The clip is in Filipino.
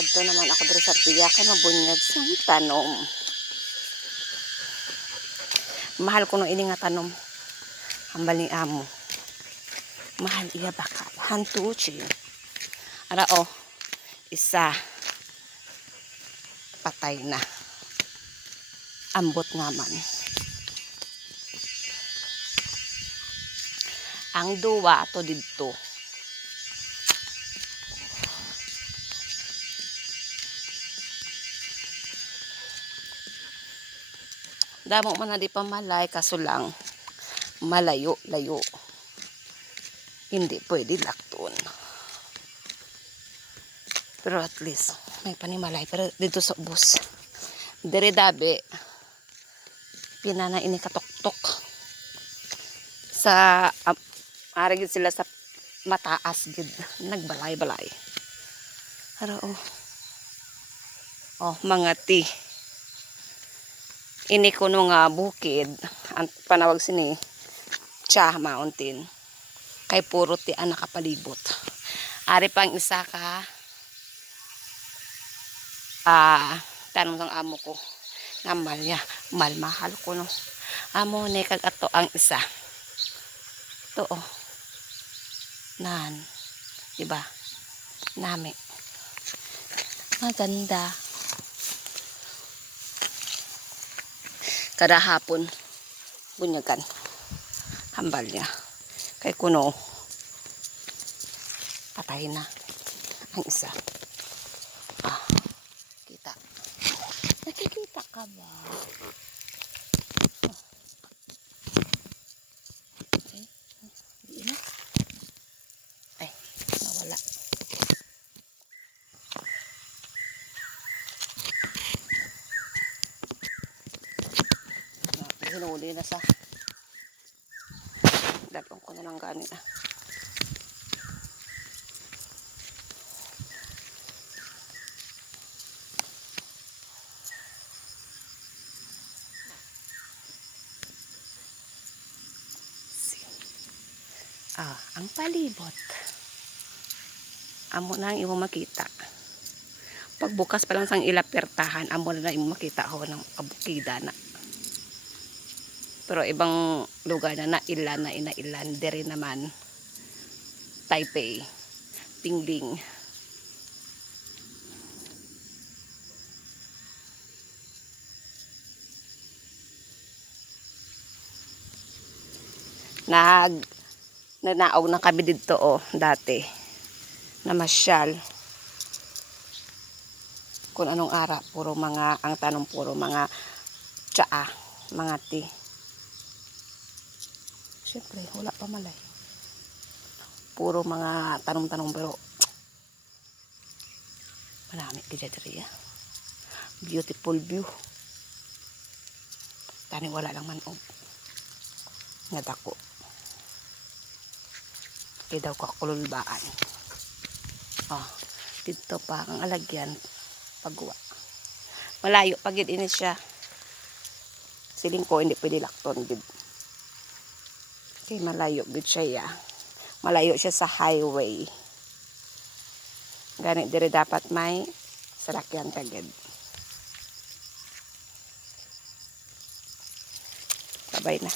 Kadto naman ako diri sa tiya kay mabunyag sang tanom. Mahal ko no ini nga tanom. Hambal ni amo. Mahal iya bakal. Hantuchi. Ara oh. Isa. Patay na. Ambot naman. Ang duwa to didto. Damo man na di pa malay kaso lang malayo-layo. Hindi pwede lakton. Pero at least may panimalay. Pero dito sa ubos. Dire dabe pinana ini katok-tok. Sa aragid sila sa mataas gid nagbalay-balay. Ara oh. Oh, mga ti. Ini kuno nga bukid, ang panawag sini, Cha Mountain. Kay puro ti ang nakapalibot. Ari pang isa ka, tanong ng amo ko, namal niya, malmahal ko no. Amo ne kag ato ang isa. To oh. Nan. Diba? Nami. Maganda. Kada hapon bunyagan hambal niya kay kuno patay na ang isa. Kita nakikita ka ba? Di na ay nawala. Hinuli na sa dalong ko na lang ganit ang palibot amo na ang imo makita pagbukas pa lang sang ilapertahan amo na imo makita ho ng kabukida na. Pero ibang lugar na inailan dere naman Taipei, Tingling. Nanaog na kami dito oh dati. Namasyal. Kung anong ara, puro mga ang tanong puro mga tsaa, mga ti. Siyempre, wala pa malay. Puro mga tanong-tanong pero marami kaya beautiful view. Tani wala lang man og nga dako. Kaya daw kakululbaan. Dito pa ang alagyan pagwa. Malayo pagid ini siya. Siling ko hindi pwede lakton gid. Okay, malayo gid siya ya. Malayo siya sa highway. Ganit dire dapat may salakyan kagid. Babay na.